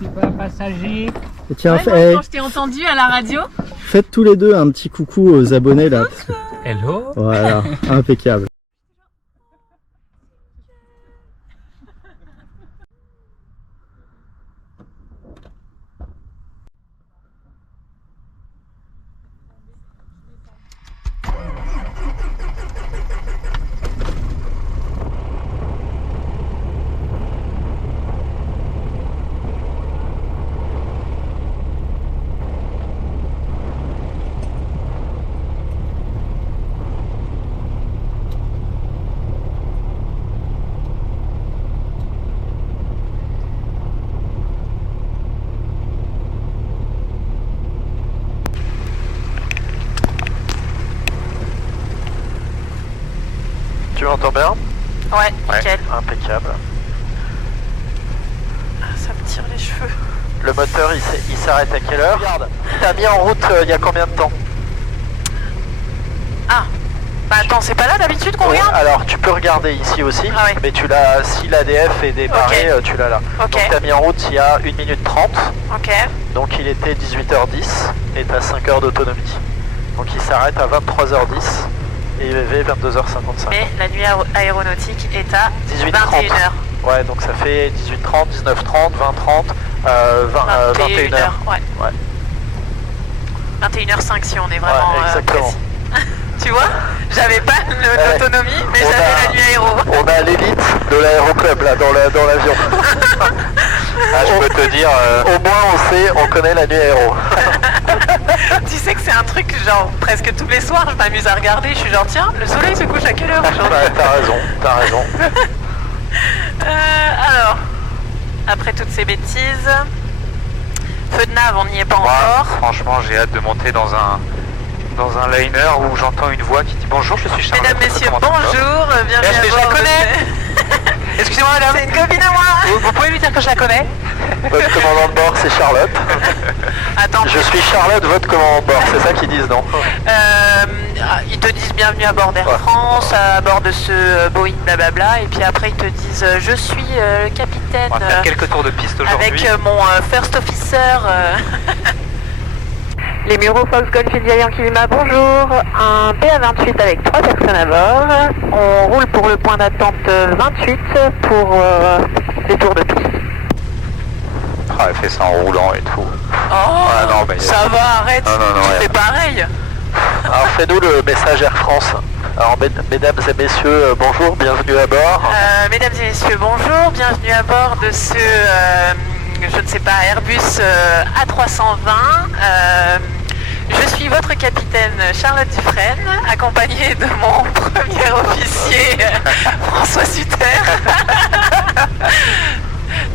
c'est pas un passager. Et tiens, Ouais, moi, quand je t'ai entendu à la radio. faites tous les deux un petit coucou aux abonnés là. Parce que... Hello. Voilà, impeccable. Tu m'entends bien? Ouais, nickel. Impeccable. Ah, ça me tire les cheveux. Le moteur il s'arrête à quelle heure? Regarde, t'as mis en route il y a combien de temps? Ah, bah attends, c'est pas là d'habitude qu'on Oui, regarde? alors tu peux regarder ici aussi, Ah ouais. mais tu l'as, si l'ADF est démarré, tu l'as là. Ok. Donc t'as mis en route il y a 1 minute 30, Ok. donc il était 18h10 et t'as 5 heures d'autonomie. Donc il s'arrête à 23h10 et IVV 22h55. Mais la nuit aéronautique est à 18h30. 21h. Ouais, donc ça fait 18h30, 19h30, 20h30, 21h. Ouais. Ouais. 21h05 si on est vraiment exactement. précis. Tu vois, j'avais pas l'autonomie, mais On j'avais a- la nuit aéro. On a l'élite de l'aéroclub là dans l'avion. Je peux te dire, au moins on connaît la nuit aéro. Tu sais que c'est un truc genre presque tous les soirs, je m'amuse à regarder, je suis genre tiens, le soleil se couche à quelle heure aujourd'hui? Ouais, t'as raison. Alors, après toutes ces bêtises, feu de nave, on n'y est pas Moi, encore. franchement, j'ai hâte de monter dans un liner où j'entends une voix qui dit bonjour, je suis Charles. Mesdames, messieurs, Comment ça va bonjour, bienvenue à je bord la de connais. Excusez-moi madame. C'est une copine à moi. Vous pouvez lui dire que je la connais? Votre commandant de bord c'est Charlotte. Attends, Je suis Charlotte, votre commandant de bord, c'est ça qu'ils disent, non? ils te disent bienvenue à bord d'Air Ouais. France, à bord de ce Boeing blablabla, et puis après ils te disent je suis le capitaine On va faire quelques tours de piste aujourd'hui. avec mon first officer. Les Muro Fox Golf India Yankee Lima, bonjour. Un PA28 avec 3 personnes à bord. On roule pour le point d'attente 28 pour les tours de piste. Ah, elle fait ça en roulant et tout. Oh, Ah non, mais- ça va, arrête. Non, non, non, tu ouais. fais pareil. Alors fais-nous le message Air France. Alors mesdames et messieurs, bonjour, bienvenue à bord. Mesdames et messieurs, bonjour. Bienvenue à bord de ce, je ne sais pas, Airbus A320. Je suis votre capitaine Charlotte Dufresne, accompagnée de mon premier officier François Sutter.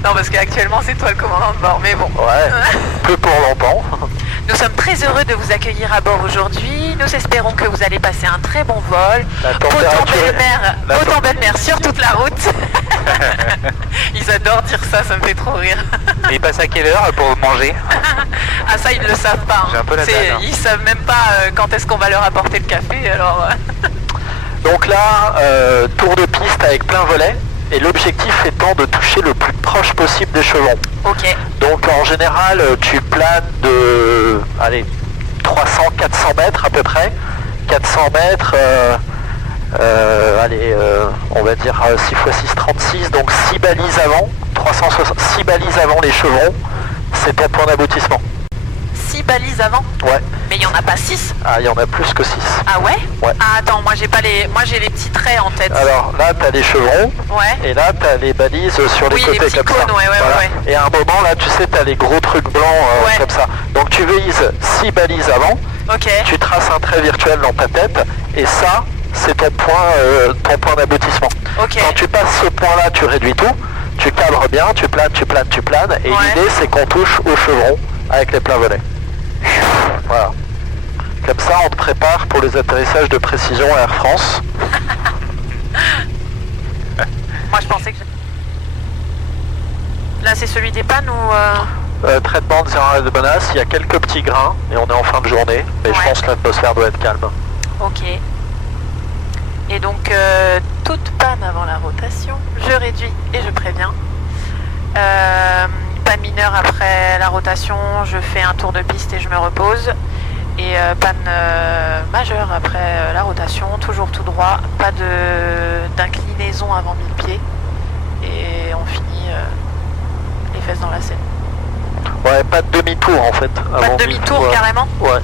Non, parce qu'actuellement c'est toi le commandant de bord, mais bon. Ouais, peu pour longtemps. Nous sommes très heureux de vous accueillir à bord aujourd'hui. Nous espérons que vous allez passer un très bon vol. La température Autant belle mer sur toute la route. Ils adorent dire ça, ça me fait trop rire. Et il passe à quelle heure pour manger? Ah ça, ils ne le savent pas. J'ai un peu la C'est- dalle, hein. Ils savent même pas quand est-ce qu'on va leur apporter le café, alors... Donc là, tour de piste avec plein volet. Et l'objectif étant de toucher le plus proche possible des chevrons. Ok. Donc en général, tu planes de 300-400 mètres à peu près. 400 mètres, on va dire 6 x 6, 36, donc 6 balises avant, 6 balises avant les chevrons, c'est ton point d'aboutissement. 6 balises avant. Ouais, Mais il n'y en a pas 6. ah il y en a plus que 6. Ah ouais? Ouais. Ah attends, moi j'ai pas les... Moi j'ai les petits traits en tête. Alors là, tu as les chevrons, Ouais. et là, tu as les balises sur les Oui, les côtés petits comme cônes, ça. ouais, ouais. Et à un moment, là, tu sais, tu as les gros trucs blancs Ouais. comme ça. Donc tu vises 6 balises avant, Ok. tu traces un trait virtuel dans ta tête, et ça, c'est ton point d'aboutissement. Ok. Quand tu passes ce point-là, tu réduis tout, tu cadres bien, tu planes, et Ouais. l'idée, c'est qu'on touche au chevron avec les pleins volets. Voilà. Comme ça, on te prépare pour les atterrissages de précision à Air France. Moi je pensais que... Là c'est celui des pannes ou... Traitement de zéro de bonasse, il y a quelques petits grains, et on est en fin de journée, mais je Ouais. pense que l'atmosphère doit être calme. Ok. Et donc, toute panne avant la rotation, je réduis et je préviens. panne mineure après la rotation, je fais un tour de piste et je me repose. Et panne majeure après la rotation, toujours tout droit, pas d'inclinaison avant 1000 pieds. Et on finit les fesses dans la Seine. Ouais, pas de demi-tour en fait. Pas de demi-tour carrément? Ouais.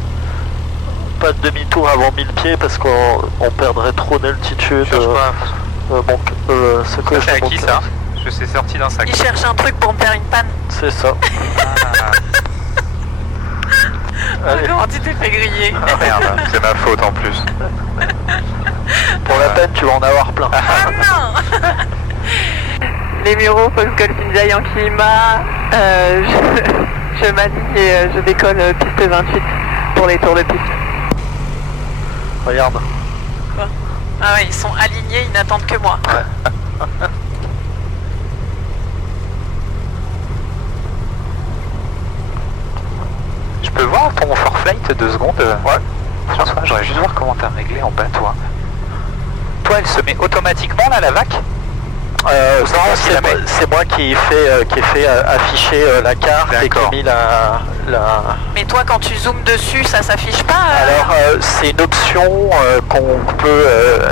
Pas de demi-tour avant 1000 pieds parce qu'on perdrait trop d'altitude. Cherche pas. Ce que C'est à qui ça? Je sais sorti d'un sac. Il cherche un truc pour me faire une panne. C'est ça. Allez. Comment tu t'es fait griller? Ah merde, c'est ma faute en plus. Pour la peine, tu vas en avoir plein. Ah non. Les Mureaux, Fox Golf India Yankee Lima, je m'aligne et je décolle piste 28 pour les tours de piste. Regarde. Quoi? Ah ouais, ils sont alignés, ils n'attendent que moi. Ouais. Je peux voir ton forflight 2 secondes? Ouais. François, j'aurais juste voir comment t'as réglé en bas, toi. Toi, elle se met automatiquement là, la vac? C'est moi qui ai fait afficher la carte et qui ai mis la... Mais toi, quand tu zoomes dessus, ça s'affiche pas Alors, c'est une option qu'on peut...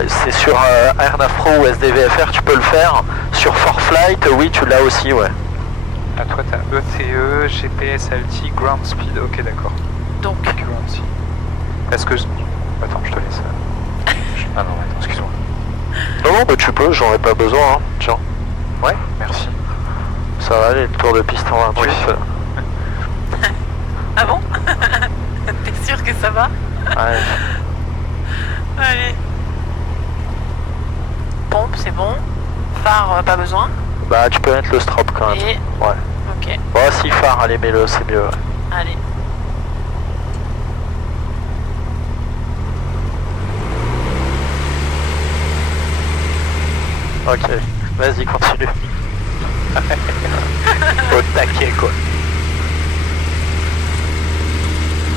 c'est sur AirNav Pro ou SDVFR, tu peux le faire. Sur ForFlight, oui, tu l'as aussi, ouais. Ah, toi, t'as ETE, GPS Alti, Ground Speed, ok, d'accord. Donc, Accuracy. Est-ce que... Attends, je te laisse. Ah non, attends, excuse-moi. Non, mais tu peux, j'en ai pas besoin, hein. Tiens. Ouais, merci. Ça va aller, le tour de piste en 28. Oui. ah bon? T'es sûr que ça va? Ouais. Allez. Pompe, c'est bon. Phare, pas besoin. Bah, tu peux mettre le strop quand même. Et... Ouais. Ok. Ouais, si phare, allez, mets-le, c'est mieux. Ouais. Allez. Ok, vas-y, continue. Au taquet, quoi.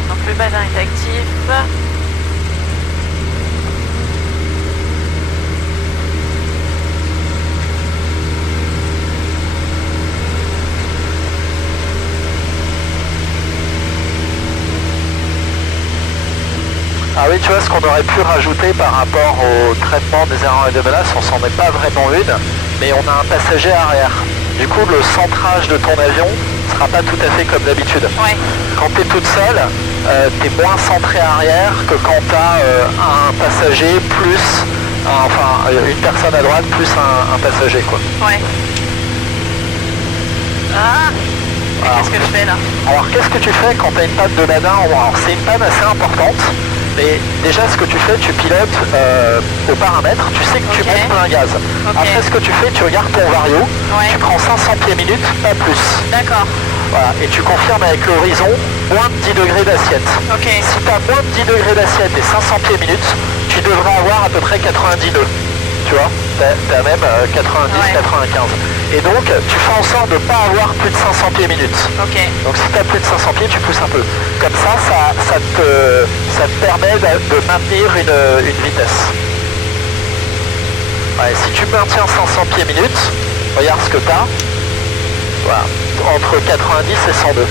Donc le badin est actif. Ah oui, tu vois, ce qu'on aurait pu rajouter par rapport au traitement des erreurs et des menaces, on s'en est pas vraiment une, mais on a un passager arrière. Du coup, le centrage de ton avion sera pas tout à fait comme d'habitude. Ouais. Quand tu es toute seule, tu es moins centré arrière que quand tu as un passager plus, une personne à droite plus un passager, quoi. Ouais. Ah. Et qu'est-ce que je fais là? Alors, qu'est-ce que tu fais quand tu as une panne de badin? Alors, c'est une panne assez importante. Mais déjà, ce que tu fais, tu pilotes au paramètre, tu sais que tu montes plein gaz. Après, ce que tu fais, tu regardes ton vario, tu prends 500 pieds minutes, pas plus. D'accord. Voilà, et tu confirmes avec l'horizon, moins de 10 degrés d'assiette. Ok. Si tu as moins de 10 degrés d'assiette et 500 pieds minutes, tu devrais avoir à peu près 90 nœuds. Tu vois, t'as même 90-95. Et donc, tu fais en sorte de ne pas avoir plus de 500 pieds minutes. Ok. Donc si tu as plus de 500 pieds, tu pousses un peu. Comme ça te permet de maintenir une vitesse. Ouais, si tu maintiens 500 pieds minutes, regarde ce que tu as. Voilà, entre 90 et 102.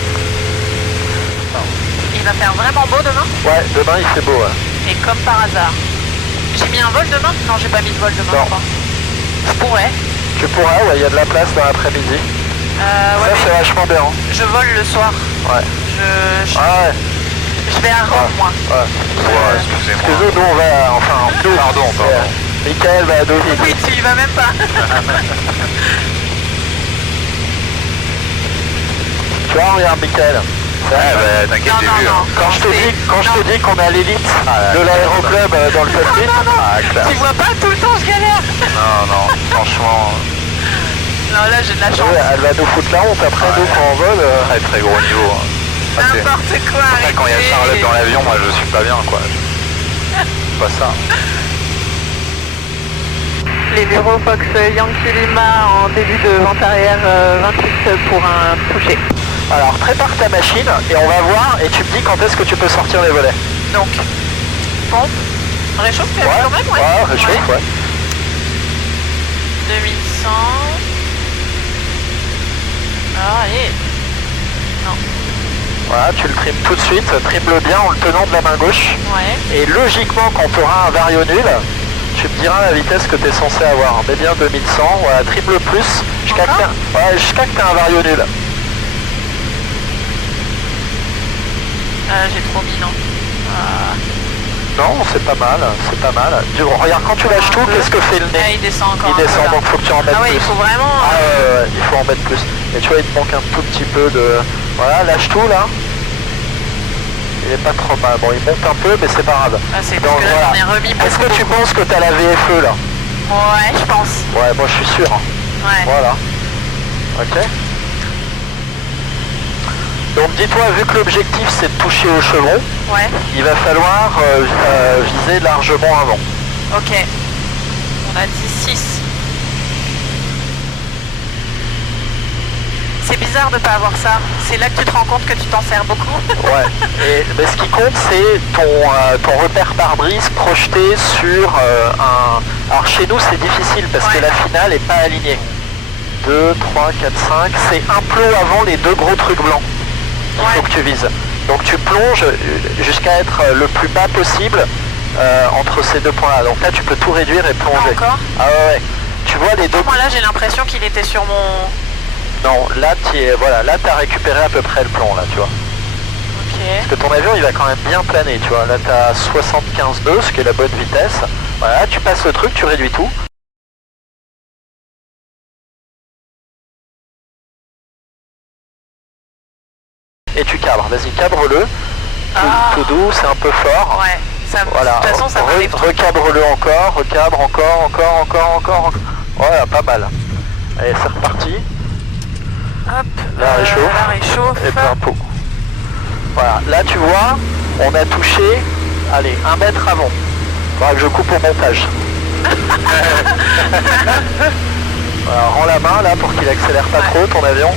Il va faire vraiment beau demain? Ouais, demain il fait beau. Ouais. Et comme par hasard. J'ai mis un vol demain? Non, j'ai pas mis de vol demain. Non. Je crois. Je pourrais. Tu pourras, ouais, il y a de la place dans l'après-midi. Ouais, ça c'est vachement bien. Je vole le soir. Ouais. Ouais. Je vais à Rome, moi. Ouais. Excusez-nous, nous on va... Enfin, nous, Pardon. Michael va à Deauville. Oui, tu y vas même pas. Tu vois, regarde Michael. Ouais, bah t'inquiète, j'ai vu. Quand je te dis qu'on a l'élite de l'aéroclub dans le cockpit, tu vois pas, tout le temps je galère. Non, franchement... Non, là j'ai de la chance. Ouais, elle va nous foutre la honte après nous quand on vole. Très gros niveau. N'importe quoi. Après, quand il y a Charlotte dans l'avion, moi je suis pas bien, quoi. C'est pas ça. Les bureaux Fox Yankee Lima en début de vente arrière 28 pour un toucher. Alors prépare ta machine et on va voir et tu me dis quand est-ce que tu peux sortir les volets. Donc, pompe, réchauffe quand même, ouais, réchauffe, ouais. 2100. Ah, allez, Voilà, tu le trimes tout de suite, trime-le bien en le tenant de la main gauche. Ouais. Et logiquement, quand tu auras un vario nul, tu me diras la vitesse que tu es censé avoir. Mets bien 2100, voilà, trime-le plus jusqu'à que tu as un vario nul. J'ai trop mis, non. Non, c'est pas mal, c'est pas mal. Regarde, quand tu lâches tout, qu'est-ce que fait le nez? Il descend encore. Il descend, donc faut que tu en mettes Ah ouais, plus. il faut vraiment... il faut en mettre plus. Et tu vois, il te manque un tout petit peu de... Voilà, lâche tout là. Il est pas trop mal. Bon, il monte un peu, mais c'est pas grave. Ah, c'est parce que là, j'en ai remis beaucoup. Est-ce que tu penses que tu as la VFE là? Ouais, je pense. Ouais, moi je suis sûr. Ouais. Voilà. Ok. Donc dis-toi, vu que l'objectif c'est de toucher au chevron, Ouais. il va falloir viser largement avant. Ok. On a dit 6. C'est bizarre de pas avoir ça. C'est là que tu te rends compte que tu t'en sers beaucoup. Ouais. Mais ce qui compte, c'est ton repère pare-brise projeté sur un... Alors chez nous, c'est difficile parce que la finale n'est pas alignée. 2, 3, 4, 5. C'est un plot avant les deux gros trucs blancs qu'il faut que tu vises. Donc tu plonges jusqu'à être le plus bas possible entre ces deux points-là. Donc là, tu peux tout réduire et plonger. Encore? Ah ouais. Tu vois les deux... Moi là, j'ai l'impression qu'il était sur mon... Non, là t'as récupéré à peu près le plomb là, tu vois. Ok. Parce que ton avion il va quand même bien planer, tu vois. Là t'as 75 nœuds, ce qui est la bonne vitesse. Voilà, tu passes le truc, tu réduis tout. Et tu cabres, vas-y cabre-le. Tout doux, c'est un peu fort. Ouais, ça, voilà. De toute façon ça m'arrive. Recabre-le encore, recabre encore. Voilà, pas mal. Allez, c'est reparti. Hop, là réchauffe et plein pot. Voilà, là tu vois, on a touché, allez, 1 mètre avant. Il faudra que je coupe au montage. Voilà, rends la main là pour qu'il accélère pas trop ton avion.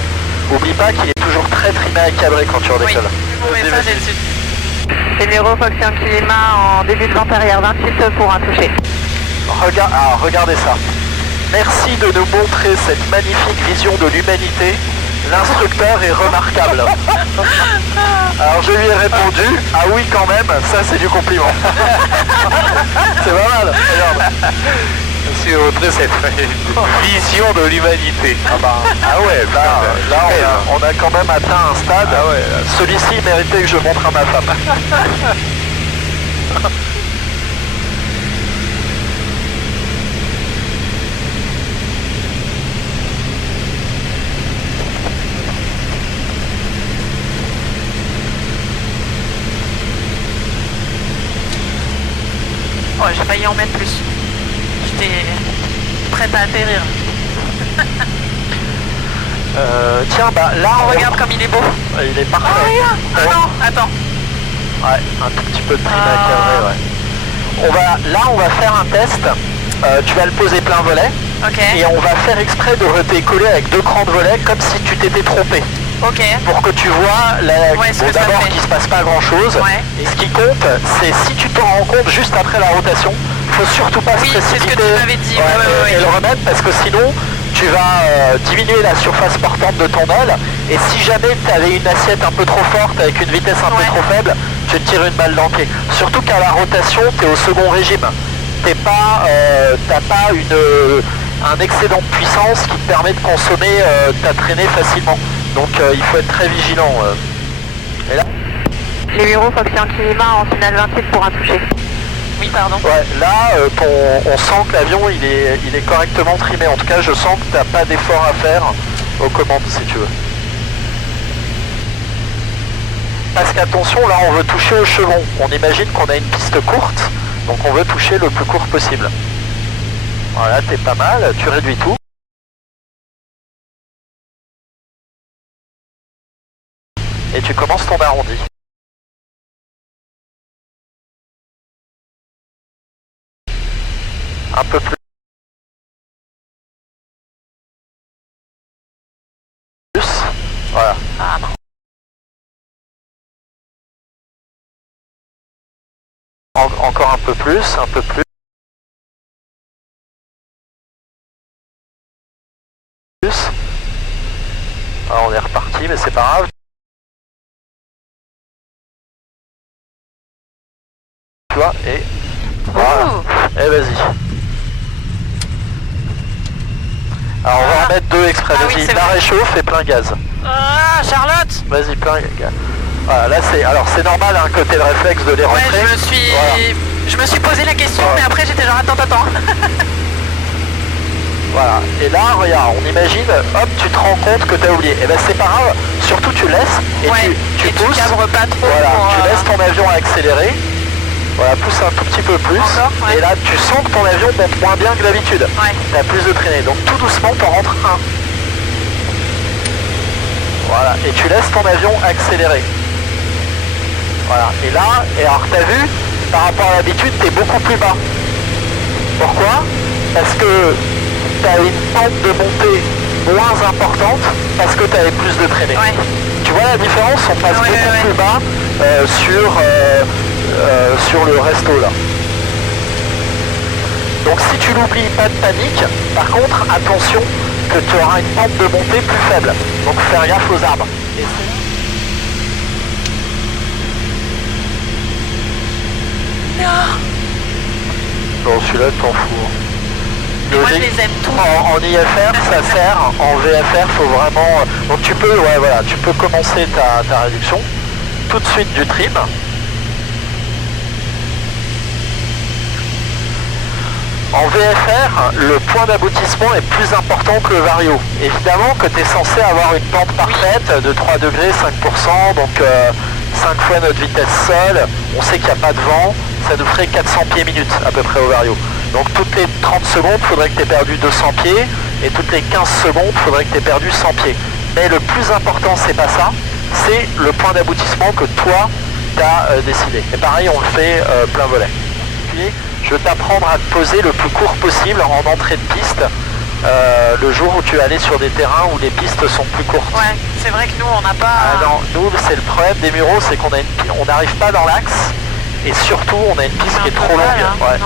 Oublie pas qu'il est toujours très trimé et cadré quand tu redécolles. Oui, mon message est dessus. Numéro Foxion Climat en début de vente arrière 28 pour un touché. Regardez ça. Merci de nous montrer cette magnifique vision de l'humanité. L'instructeur est remarquable. Alors je lui ai répondu, ah oui quand même, ça c'est du compliment. C'est pas mal, regarde. Merci de montrer cette vision de l'humanité. Ah ouais, là on a quand même atteint un stade. Ah ouais, celui-ci méritait que je montre à ma femme. Ouais, j'ai failli en mettre plus. J'étais prête à atterrir. Tiens, bah là on regarde comme il est beau. Il est parfait. Ah non, attends. Ouais, un tout petit peu de trim à cadrer, ouais. Là on va faire un test. Tu vas le poser plein volet. Ok. Et on va faire exprès de redécoller avec 2 crans de volet comme si tu t'étais trompé. Ok. Pour que tu vois d'abord qu'il ne se passe pas grand chose. Ouais. Et ce qui compte, c'est si tu t'en rends compte juste après la rotation, il faut surtout pas se précipiter. C'est ce que tu m'avais dit. Et le remettre parce que sinon tu vas diminuer la surface portante de ton aile. Et si jamais tu avais une assiette un peu trop forte avec une vitesse un peu trop faible, tu te tires une balle dans le pied. Surtout qu'à la rotation, tu es au second régime. T'as pas un excédent de puissance qui te permet de consommer ta traînée facilement. Donc il faut être très vigilant. Et là Numéro Foxion Climat en finale 28 pour un touché. Oui, pardon. Ouais, là on sent que l'avion il est correctement trimé. En tout cas je sens que t'as pas d'effort à faire aux commandes si tu veux. Parce qu'attention, là on veut toucher au chevron. On imagine qu'on a une piste courte, donc on veut toucher le plus court possible. Voilà, t'es pas mal, tu réduis tout. Et tu commences ton arrondi. Un peu plus. Voilà. Ah non. Encore un peu plus, un peu plus. Alors on est reparti, mais c'est pas grave. vois, et voilà. Et vas-y. Alors on va en mettre 2 exprès, Ah vas-y, oui, c'est la vrai. réchauffe et plein gaz. Ah, Charlotte. Vas-y, plein gaz. Voilà, là c'est normal, hein, côté le réflexe de les Ouais, rentrer. je me suis posé la question, Voilà. mais après j'étais genre attends. Voilà, et là, regarde, on imagine, hop, tu te rends compte que tu as oublié. Et ben c'est pas grave, surtout tu laisses et Ouais, tu et pousses. tu cabres pas trop. Voilà, pour, tu laisses ton avion accélérer. Voilà, pousse un tout petit peu plus. Encore, ouais. Et là, tu sens que ton avion monte moins bien que d'habitude. Ouais. Tu as plus de traînée. Donc tout doucement, tu en rentres un. Voilà, et tu laisses ton avion accélérer. Voilà, et là, alors t'as vu, par rapport à l'habitude, tu es beaucoup plus bas. Pourquoi? Parce que tu as une pente de montée moins importante parce que tu avais plus de traînée. Ouais. Tu vois la différence? On passe beaucoup plus bas sur le resto là. Donc si tu l'oublies, pas de panique. Par contre, attention que tu auras une pente de montée plus faible. Donc faire gaffe aux arbres. Et bon, celui-là, t'en fous. Moi je les aime tous. En IFR, ça sert. En VFR, faut vraiment... Donc tu peux, ouais, voilà, tu peux commencer ta réduction. Tout de suite du trim. En VFR, le point d'aboutissement est plus important que le vario. Évidemment que tu es censé avoir une pente parfaite de 3 degrés, 5%, donc 5 fois notre vitesse sol. On sait qu'il n'y a pas de vent, ça nous ferait 400 pieds minutes à peu près au vario. Donc toutes les 30 secondes, il faudrait que tu aies perdu 200 pieds, et toutes les 15 secondes, il faudrait que tu aies perdu 100 pieds. Mais le plus important, c'est pas ça, c'est le point d'aboutissement que toi, tu as décidé. Et pareil, on le fait plein volet. Puis, je vais t'apprendre à te poser le plus court possible en entrée de piste, le jour où tu vas aller sur des terrains où les pistes sont plus courtes. Ouais, c'est vrai que nous on n'a pas... Ah non, nous c'est le problème des Mureaux, c'est qu'on on n'arrive pas dans l'axe, et surtout on a une piste qui est trop longue. Là, Ouais.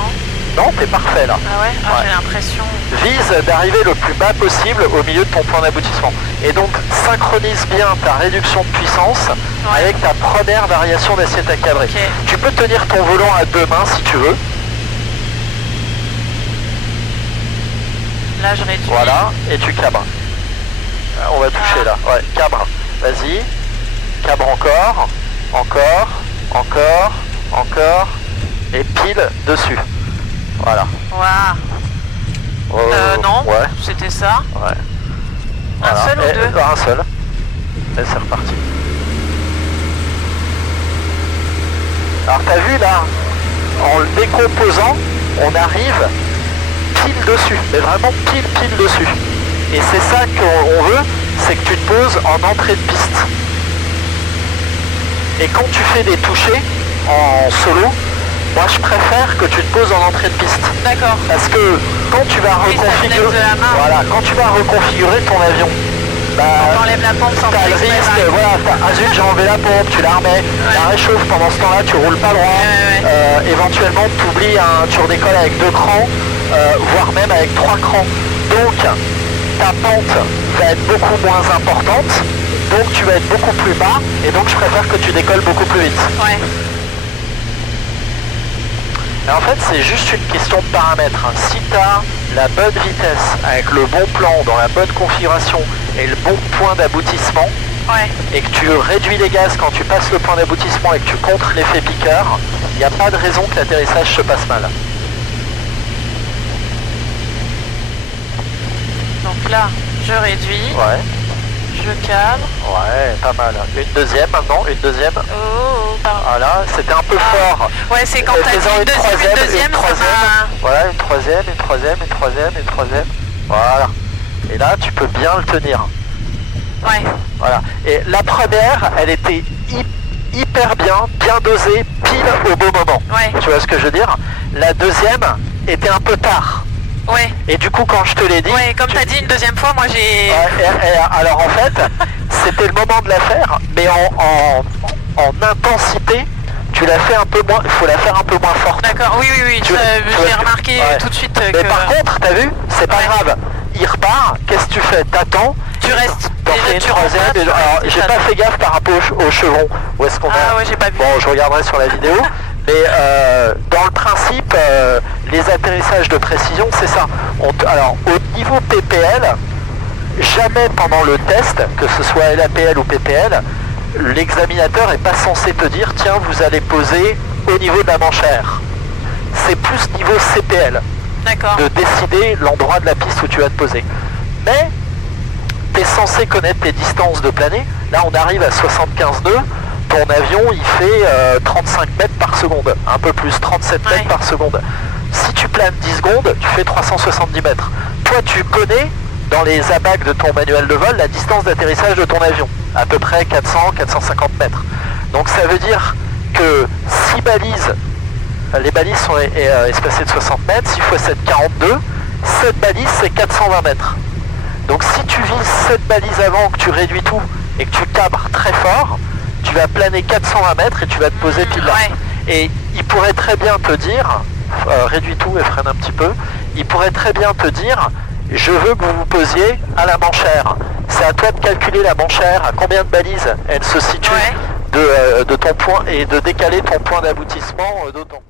Non, t'es parfait là. Ah ouais, ah, Ouais. j'ai l'impression... Vise d'arriver le plus bas possible au milieu de ton point d'aboutissement. Et donc synchronise bien ta réduction de puissance avec ta première variation d'assiette à cadrer. Ok. Tu peux tenir ton volant à 2 mains si tu veux. Là je réduis. Voilà, et tu cabres. On va toucher là. Ouais, cabre. Vas-y. Cabre encore. Encore. Encore. Encore. Et pile dessus. Voilà. Waouh. Non, Ouais. c'était ça. Ouais. Un Voilà. seul ou deux? Un seul. Et c'est reparti. Alors t'as vu là, en le décomposant, on arrive pile dessus, mais vraiment pile dessus. Et c'est ça qu'on veut, c'est que tu te poses en entrée de piste. Et quand tu fais des touchés en solo, moi je préfère que tu te poses en entrée de piste. D'accord. Parce que quand tu vas Oui, ça te laisse reconfigurer, de la main. voilà, quand tu vas reconfigurer ton avion, On enlève la pompe sans t'as faire le exprès, risque, par exemple. voilà, ah zut, j'ai enlevé la pompe, tu la remets, la réchauffe pendant ce temps-là, tu roules pas droit, Ouais. éventuellement tu redécolles avec 2 crans, voire même avec 3 crans. Donc ta pente va être beaucoup moins importante, donc tu vas être beaucoup plus bas, et donc je préfère que tu décolles beaucoup plus vite. Ouais. Et en fait, c'est juste une question de paramètres. Si tu as la bonne vitesse, avec le bon plan, dans la bonne configuration et le bon point d'aboutissement, Ouais. et que tu réduis les gaz quand tu passes le point d'aboutissement et que tu contres l'effet piqueur, il n'y a pas de raison que l'atterrissage se passe mal. Donc là, je réduis, Ouais, je cadre. ouais, pas mal. Une deuxième maintenant, une deuxième. Oh, pardon. Voilà, c'était un peu fort. Ouais, c'est quand t'as dit Faisons une deuxième, ça m'a... Voilà, une troisième, une troisième, une troisième, une troisième. Voilà. Et là, tu peux bien le tenir. Ouais. Voilà. Et la première, elle était hyper bien dosée, pile au bon moment. Ouais. Tu vois ce que je veux dire? La deuxième était un peu tard. Ouais. Et du coup, quand je te l'ai dit... Ouais, comme t'as dit une deuxième fois, moi j'ai... Ouais, alors en fait, c'était le moment de la faire, mais en intensité, tu l'as fait un peu moins, il faut la faire un peu moins forte. D'accord, oui, Tu- j'ai remarqué ouais. tout de suite Mais que... par contre, t'as vu, c'est pas Ouais. grave. Il repart, qu'est-ce que tu fais? T'attends. Tu restes, T'en déjà, fais une tu troisième. rentres, Alors, tu j'ai restes, pas fait gaffe par rapport au chevron. Où est-ce qu'on Ah a... ouais, j'ai pas vu. Bon, je regarderai sur la vidéo. Mais dans le principe, les atterrissages de précision, c'est ça. Alors, au niveau PPL, jamais pendant le test, que ce soit LAPL ou PPL, l'examinateur n'est pas censé te dire « Tiens, vous allez poser au niveau de la manchère ». C'est plus niveau CPL, de décider l'endroit de la piste où tu vas te poser. Mais, tu es censé connaître les distances de planer. Là, on arrive à 75 nœuds. Ton avion, il fait 35 mètres par seconde, un peu plus, 37 mètres par seconde. Si tu planes 10 secondes, tu fais 370 mètres. Toi, tu connais, dans les ABAC de ton manuel de vol, la distance d'atterrissage de ton avion, à peu près 400-450 mètres. Donc ça veut dire que 6 balises, les balises sont espacées de 60 mètres, 6 x 7, 42, 7 balises, c'est 420 mètres. Donc si tu vises 7 balises avant, que tu réduis tout, et que tu cabres très fort, tu vas planer 420 mètres et tu vas te poser pile là. Et il pourrait très bien te dire, réduis tout et freine un petit peu, il pourrait très bien te dire, je veux que vous vous posiez à la manchère. C'est à toi de calculer la manchère, à combien de balises elle se situe de ton point, et de décaler ton point d'aboutissement d'autant.